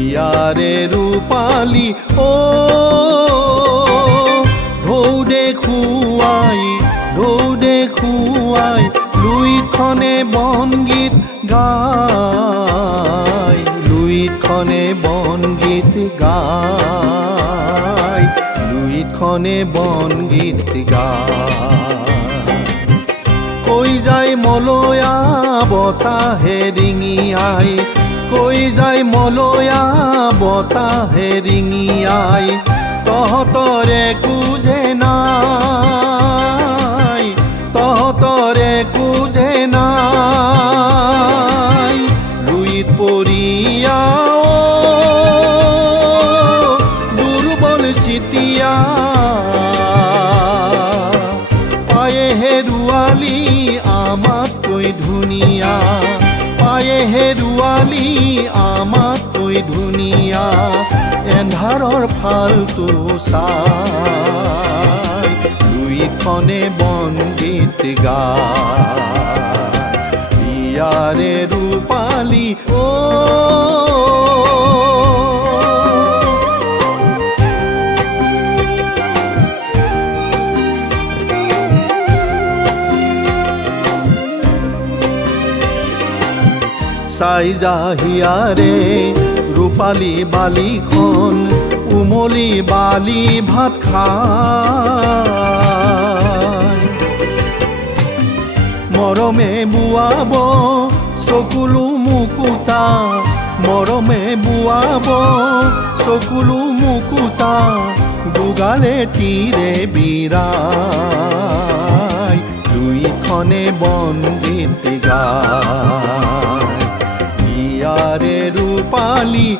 ইয়াৰে ৰূপালী ঢৌ দেখুৱাই লুইতখনে বনগীত গায় লুইতখনে বনগীত গায় লুইতখনে বনগীত গায় কৈ যায় মলয়া বতাহে ৰিঙিয়াই কৈ যায় মলয়া বতাহে ৰিঙিয়াই তহঁতৰে কুজে নাই তহঁতৰে কুজে নাই লুইত পৰিয়া দুৰ্বল চিতিয়া পায়ে হেৰুৱালি আমাতকৈ ধুনীয়া পায়ে হেৰুৱালি আমাতকৈ ধুনীয়া এন্ধাৰৰ ফালটো চাই লুইতখনে বনগীত গায় ইয়াৰে ৰূপালী চাই যাহিয়াৰে ৰূপালী বালিখন উমলি বালি ভাত খায় মৰমে বোৱাব চকুলো মুকুতা মৰমে বোৱাব চকুলো মুকুতা দুগালে তীৰে বিৰাই লুইতখনে বনগীত গায় ইয়াৰে ৰূপালী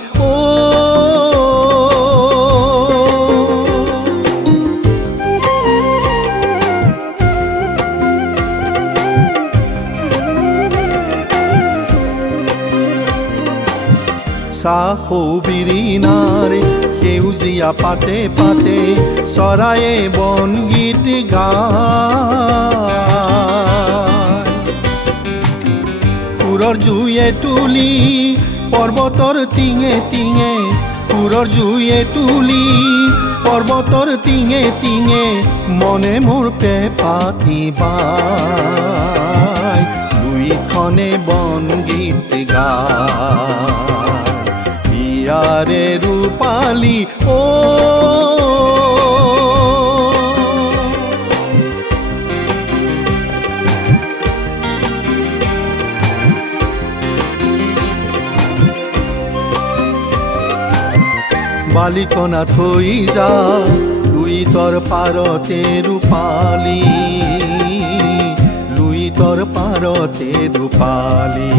চাহবিৰিণাৰে সেউজীয়া পাতে পাতে চৰায়ে বনগীত গায় সুৰৰ জুয়ে তুলি পৰ্বতৰ টিঙে টিঙে সুৰৰ জুয়ে তুলি পৰ্বতৰ টিঙে টিঙে মনে মোৰ পেপাতি বাই লুইতখনে বনগীত গায় ইয়াৰে ৰূপালী বালিকণা থৈ যা লুইতৰ পাৰতে ৰূপালী লুইতৰ পাৰতে ৰূপালী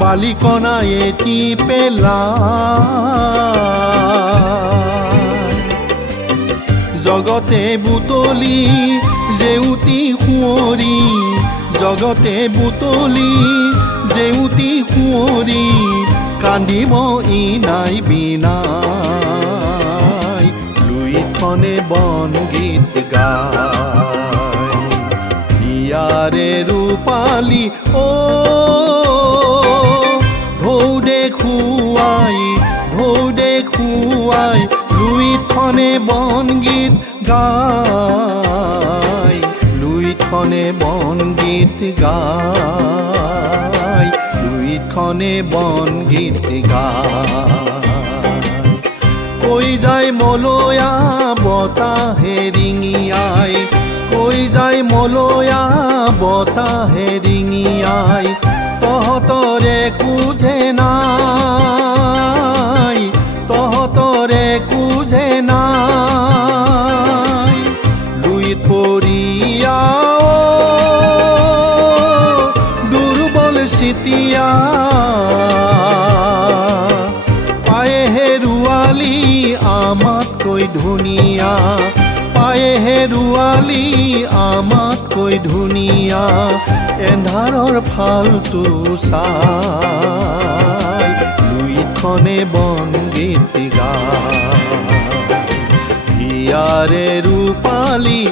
বালিকণা এটি পেলাই জগতে বুটলি জেউতি সুঁৱৰী জগতে বুটলি জেউতি সুঁৱৰী কান্দিব ইনাই বিনাই লুইতখনে বনগীত গায় ইয়াৰে ৰূপালী ঢৌ দেখুৱাই লুইতখনে বনগীত গায় লুইতখনে বনগীত গায় লুইতখনে বনগীত গায় কৈ যায় মলয়া বতাহে ৰিঙিয়াই কৈ যায় মলয়া বতাহে ৰিঙিয়াই তহঁতৰে কুজে নাই তহঁতৰে কুজে নাই লুইত পৰিয়া দুৰ্বল চিতিয়া পায়ে হেৰুৱালি আমাতকৈ ধুনীয়া পায়ে হেৰুৱালি আমাতকৈ ধুনীয়া এন্ধাৰৰ ফালটো চাই লুইতখনে বনগীত গায় ইয়াৰে ৰূপালী